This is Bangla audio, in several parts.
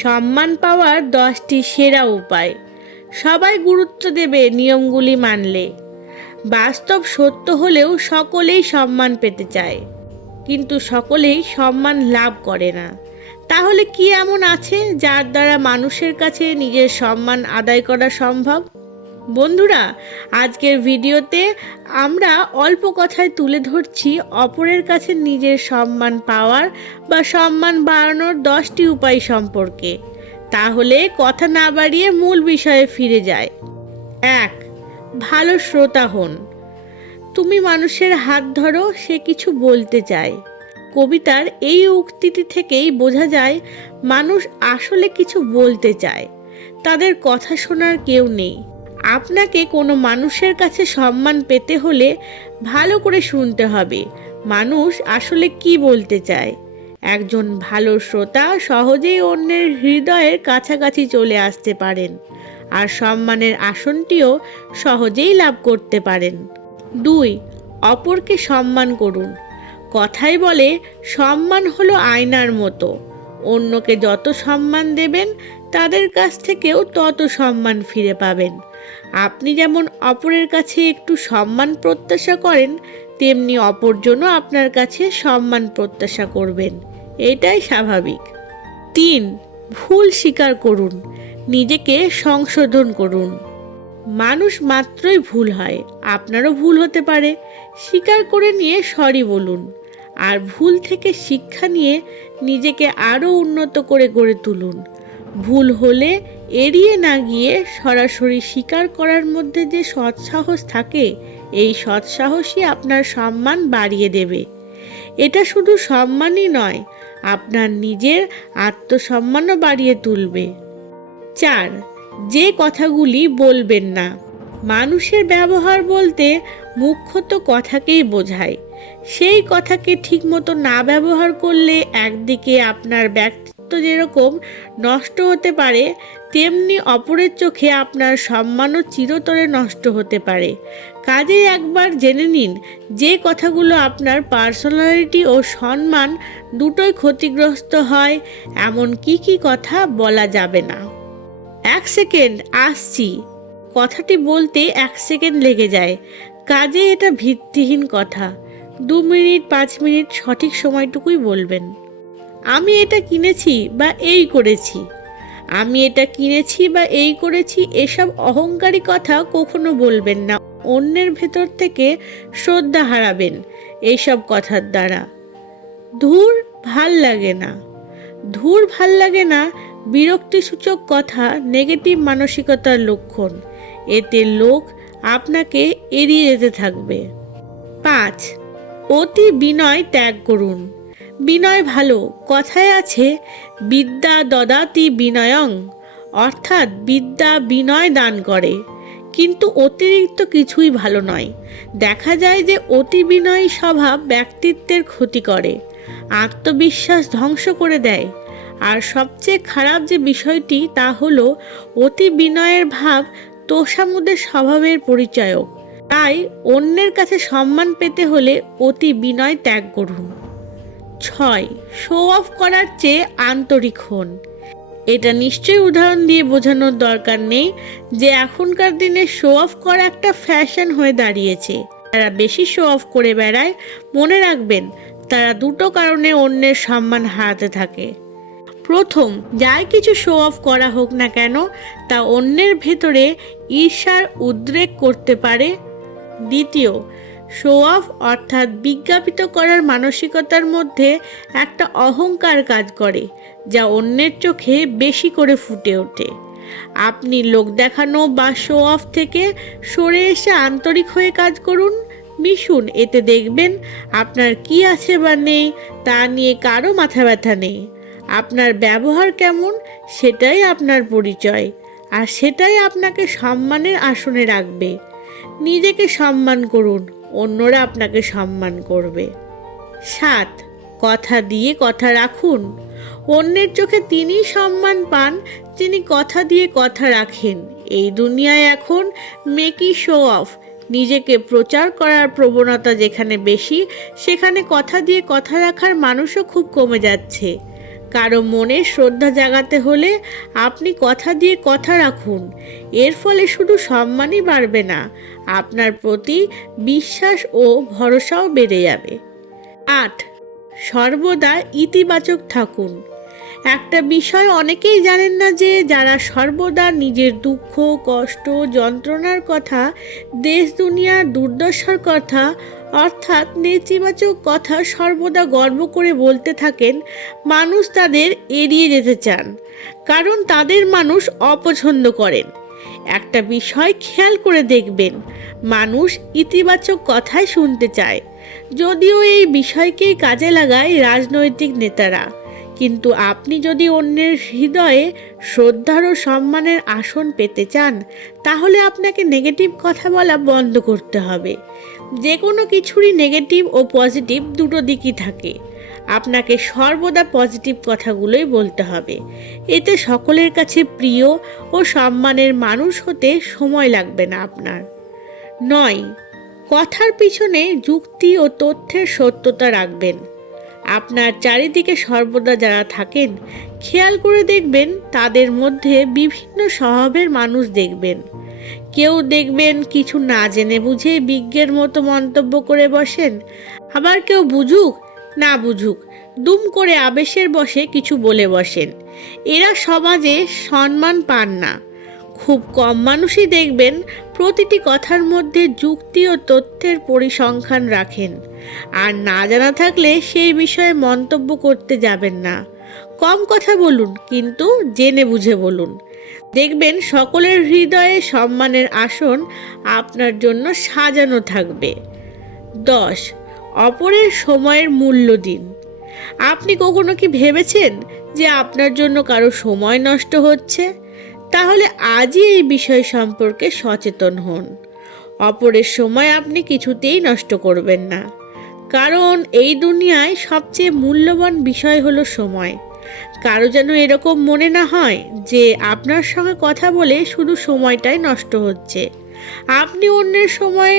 সম্মান পাওয়ার 10টি সেরা উপায়। সবাই গুরুত্ব দেবে নিয়মগুলি মানলে। বাস্তব সত্য হলেও সকলেই সম্মান পেতে চায়, কিন্তু সকলেই সম্মান লাভ করে না। তাহলে কি এমন আছে যার দ্বারা মানুষের কাছে নিজের সম্মান আদায় করা সম্ভব? বন্ধুরা, আজকের ভিডিওতে আমরা অল্প কথায় তুলে ধরছি অপরের কাছে নিজের সম্মান পাওয়ার বা সম্মান বাড়ানোর 10টি উপায় সম্পর্কে। তাহলে কথা না বাড়িয়ে মূল বিষয়ে ফিরে যায়। 1. ভালো শ্রোতা হন। তুমি মানুষের হাত ধরো, সে কিছু বলতে চায়। কবিতার এই উক্তিটি থেকেই বোঝা যায় মানুষ আসলে কিছু বলতে চায়, তাদের কথা শোনার কেউ নেই। আপনাকে কোনো মানুষের কাছে সম্মান পেতে হলে ভালো করে শুনতে হবে মানুষ আসলে কি বলতে চায়। একজন ভালো শ্রোতা সহজেই অন্যের হৃদয়ের কাছাকাছি চলে আসতে পারেন, আর সম্মানের আসনটিও সহজেই লাভ করতে পারেন। 2. অপরকে সম্মান করুন। কথাই বলে সম্মান হলো আয়নার মতো। অন্যকে যত সম্মান দেবেন তাদের কাছ থেকেও তত সম্মান ফিরে পাবেন। আপনি যেমন অপরের কাছে একটু সম্মান প্রত্যাশা করেন, তেমনি অপরজনও আপনার কাছে সম্মান প্রত্যাশা করবেন। এটাই স্বাভাবিক। 3. ভুল স্বীকার করুন, নিজেকে সংশোধন করুন। মানুষ মাত্রই ভুল হয়, আপনারও ভুল হতে পারে। স্বীকার করে নিয়ে সরি বলুন, আর ভুল থেকে শিক্ষা নিয়ে নিজেকে আরও উন্নত করে গড়ে তুলুন। ভুল হলে এড়িয়ে না গিয়ে সরাসরি স্বীকার করার মধ্যে যে সৎসাহস থাকে, এই সৎসাহসই আপনার সম্মান বাড়িয়ে দেবে। এটা শুধু সম্মানই নয়, আপনার নিজের আত্মসম্মানও বাড়িয়ে তুলবে। 4. যে কথাগুলি বলবেন না। মানুষের ব্যবহার বলতে মুখ্যত কথাকেই বোঝায়। সেই কথাকে ঠিকমতো না ব্যবহার করলে একদিকে আপনার ব্যক্তিত্ব যেরকম নষ্ট হতে পারে, তেমনি অপরের চোখে আপনার সম্মানও চিরতরে নষ্ট হতে পারে। কাজেই একবার জেনে নিন যে কথাগুলো আপনার পার্সোনালিটি ও সম্মান দুটোই ক্ষতিগ্রস্ত হয়, এমন কি কি কথা বলা যাবে না। 1 সেকেন্ড, আসছি। কথাটি বলতে 1 সেকেন্ড লেগে যায়, কাজে এটা ভিত্তিহীন কথা। 2 মিনিট 5 মিনিট সঠিক সময়টুকুই বলবেন। আমি এটা কিনেছি বা এই করেছি। আমি এটা কিনেছি বা এই করেছি, এসব অহংকারী কথা কখনো বলবেন না। অন্যের ভেতর থেকে শ্রদ্ধা হারাবেন এইসব কথার দ্বারা। ধুর ভাল লাগে না। ধুর ভাল লাগে না বিরক্তিসূচক কথা নেগেটিভ মানসিকতার লক্ষণ। এতে লোক আপনাকে এড়িয়ে যেতে থাকবে। 5. অতি বিনয় ত্যাগ করুন। বিনয় ভালো, কথায় আছে বিদ্যা দদাতি বিনয়ং, অর্থাৎ বিদ্যা বিনয় দান করে। কিন্তু অতিরিক্ত কিছুই ভালো নয়। দেখা যায় যে অতি বিনয়ী স্বভাব ব্যক্তিত্বের ক্ষতি করে, আত্মবিশ্বাস ধ্বংস করে দেয়। আর সবচেয়ে খারাপ যে বিষয়টি তা হলো অতি বিনয়ের ভাব তোষামোদের স্বভাবের পরিচায়ক। তাই অন্যের কাছে সম্মান পেতে হলে অতি বিনয় ত্যাগ করুন। 6. শো অফ করার চেয়ে আন্তরিক হন। এটা নিশ্চয়ই উদাহরণ দিয়ে বোঝানোর দরকার নেই যে এখনকার দিনে শো অফ করা একটা ফ্যাশন হয়ে দাঁড়িয়েছে। যারা বেশি শো অফ করে বেড়ায়, মনে রাখবেন তারা দুটো কারণে অন্যের সম্মান হারাতে থাকে। প্রথম, যাই কিছু শো অফ করা হোক না কেন, তা অন্যের ভেতরে ঈর্ষার উদ্রেক করতে পারে। দ্বিতীয়, শো অফ অর্থাৎ বিজ্ঞাপিত করার মানসিকতার মধ্যে একটা অহংকার কাজ করে, যা অন্যের চোখে বেশি করে ফুটে ওঠে। আপনি লোক দেখানো বা শো অফ থেকে সরে এসে আন্তরিক হয়ে কাজ করুন, মিশুন। এতে দেখবেন আপনার কি আছে বা নেই তা নিয়ে কারো মাথা ব্যথা নেই। আপনার ব্যবহার কেমন সেটাই আপনার পরিচয়, আর সেটাই আপনাকে সম্মানের আসনে রাখবে। নিজেকে সম্মান করুন, অন্যরা আপনাকে সম্মান করবে। 7. কথা দিয়ে কথা রাখুন। অন্যের চোখে তিনি সম্মান পান যিনি কথা দিয়ে কথা রাখেন। এই দুনিয়ায় এখন মেকি শো অফ, নিজেকে প্রচার করার প্রবণতা যেখানে বেশি, সেখানে কথা দিয়ে কথা রাখার মানুষও খুব কমে যাচ্ছে। কারো মনে শ্রদ্ধা জাগাতে হলে আপনি কথা দিয়ে কথা রাখুন। এর ফলে শুধু সম্মানই বাড়বে না, আপনার প্রতি বিশ্বাস ও ভরসাও বেড়ে যাবে। 8. সর্বদা ইতিবাচক থাকুন। একটা বিষয় অনেকেই জানেন না যে যারা সর্বদা নিজের দুঃখ, কষ্ট, যন্ত্রণার কথা, দেশ দুনিয়ার দুর্দশার কথা অর্থাৎ নেতিবাচক কথা সর্বদা গর্ব করে বলতে থাকেন, মানুষ তাদের এড়িয়ে যেতে চান, কারণ তাদের মানুষ অপছন্দ করেন। একটা বিষয় খেয়াল করে দেখবেন, মানুষ ইতিবাচক কথাই শুনতে চায়। যদিও এই বিষয়কেই কাজে লাগায় রাজনৈতিক নেতারা, কিন্তু আপনি যদি অন্যের হৃদয়ে শ্রদ্ধার ও সম্মানের আসন পেতে চান, তাহলে আপনাকে নেগেটিভ কথা বলা বন্ধ করতে হবে। যে কোনো কিছুরই নেগেটিভ ও পজিটিভ দুটো দিকই থাকে। আপনাকে সর্বদা পজিটিভ কথাগুলোই বলতে হবে। এতে সকলের কাছে প্রিয় ও সম্মানের মানুষ হতে সময় লাগবে না আপনার। 9. কথার পিছনে যুক্তি ও তথ্যের সত্যতা রাখবেন। আপনার চারিদিকে সর্বদা যারা থাকেন, খেয়াল করে দেখবেন তাদের মধ্যে বিভিন্ন স্বভাবের মানুষ দেখবেন। কেউ দেখবেন কিছু না জেনে বুঝে বিজ্ঞের মতো মন্তব্য করে বসেন, আবার কেউ বুঝুক না বুঝুক দুম করে আবেশের বশে কিছু বলে বসেন। এরা সমাজে সম্মান পান না। খুব কম মানুষই দেখবেন প্রতিটি কথার মধ্যে যুক্তি ও তথ্যের পরিসংখ্যান রাখেন। আর না জানা থাকলে সেই বিষয়ে মন্তব্য করতে যাবেন না। কম কথা বলুন, কিন্তু জেনে বুঝে বলুন। দেখবেন সকলের হৃদয়ে সম্মানের আসন আপনার জন্য সাজানো থাকবে। 10. অপরের সময়ের মূল্য দিন। আপনি কখনো কি ভেবেছেন যে আপনার জন্য কারো সময় নষ্ট হচ্ছে? তাহলে আজই এই বিষয় সম্পর্কে সচেতন হন। অপরের সময় আপনি কিছুতেই নষ্ট করবেন না, কারণ এই দুনিয়ায় সবচেয়ে মূল্যবান বিষয় হলো সময়। কারো যেন এরকম মনে না হয় যে আপনার সঙ্গে কথা বলে শুধু সময়টাই নষ্ট হচ্ছে। আপনি অন্যের সময়ে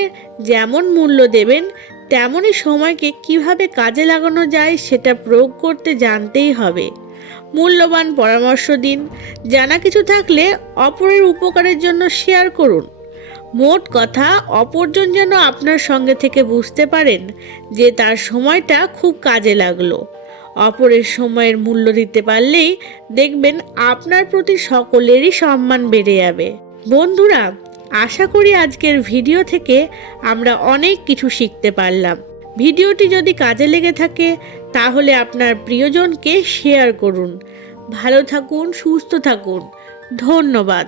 যেমন মূল্য দেবেন, তেমনই সময়কে কিভাবে কাজে লাগানো যায় সেটা প্রয়োগ করতে জানতেই হবে। মূল্যবান পরামর্শ দিন। জানা কিছু থাকলে অপরের উপকারের জন্য শেয়ার করুন। মোট কথা, অপরজন যেন আপনার সঙ্গে থেকে বুঝতে পারেন যে তার সময়টা খুব কাজে লাগলো। অপরের সময়ের মূল্য দিতে পারলেই দেখবেন আপনার প্রতি সকলেরই সম্মান বেড়ে যাবে। বন্ধুরা, আশা করি আজকের ভিডিও থেকে আমরা অনেক কিছু শিখতে পারলাম। ভিডিওটি যদি কাজে লেগে থাকে তাহলে আপনার প্রিয়জনকে শেয়ার করুন। ভালো থাকুন, সুস্থ থাকুন। ধন্যবাদ।